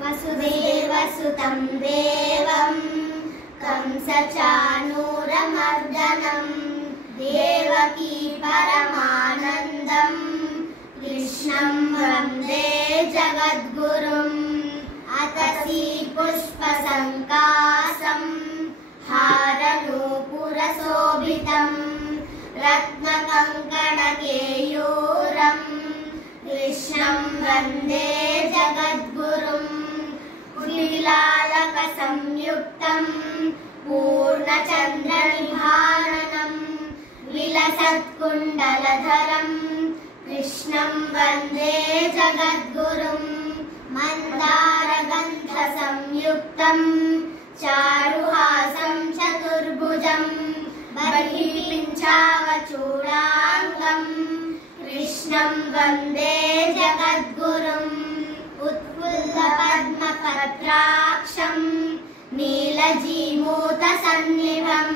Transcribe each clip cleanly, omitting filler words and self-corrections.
वसुदेवसुतं देवं कंसचाणूरमर्दनं देवकी परमानन्दं कृष्णं वन्दे जगद्गुरुम् अतसी पुष्पसङ्कासं हारनूपुरशोभितं रत्नकङ्कणकेयूरं कृष्णं वन्दे जगद्गुरुम् कुटिलालकसंयुक्तं पूर्णचन्द्रनिभाननं विलसत्कुण्डलधरं कृष्णं वन्दे जगद्गुरुम् मन्दारगन्धसंयुक्तं चारुहासं चतुर्भुजं बहिर्पिञ्चावचूडाङ्गं कृष्णं वन्दे जगद्गुरुम् उत्फुल्लपद्मपत्राक्षं नीलजीमूतसन्निभं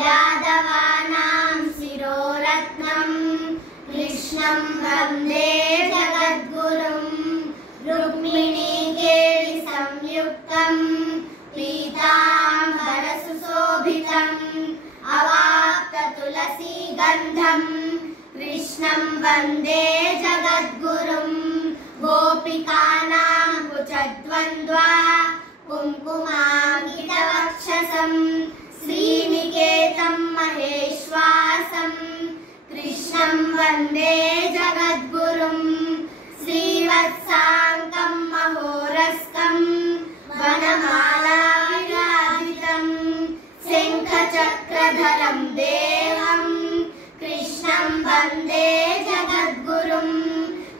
यादवानां शिरोरत्नं कृष्णं वन्दे जगद्गुरुम् रुक्मिणीकेलिसंयुक्तं पीताम्बरसुशोभितम् अवाप्ततुलसीगन्धं कृष्णं वन्दे जगद्गुरुम् गोपिकानां कुचद्वन्द्वा कुङ्कुमाङ्कितवक्षसं श्रीनिकेतं महेश्वासं कृष्णं वन्दे जगद्गुरुम् श्रीवत्साङ्कं महोरस्कं वनमालाविराजितं शङ्खचक्रधरं देवं कृष्णं वन्दे जगद्गुरुम्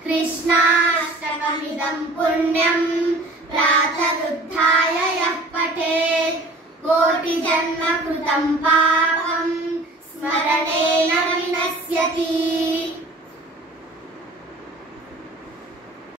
कृष्णाष्टकमिदं पुण्यं प्रातरुद्धाय यः पठेत् कोटिजन्म कृतं पापं स्मरणेन विनश्यति।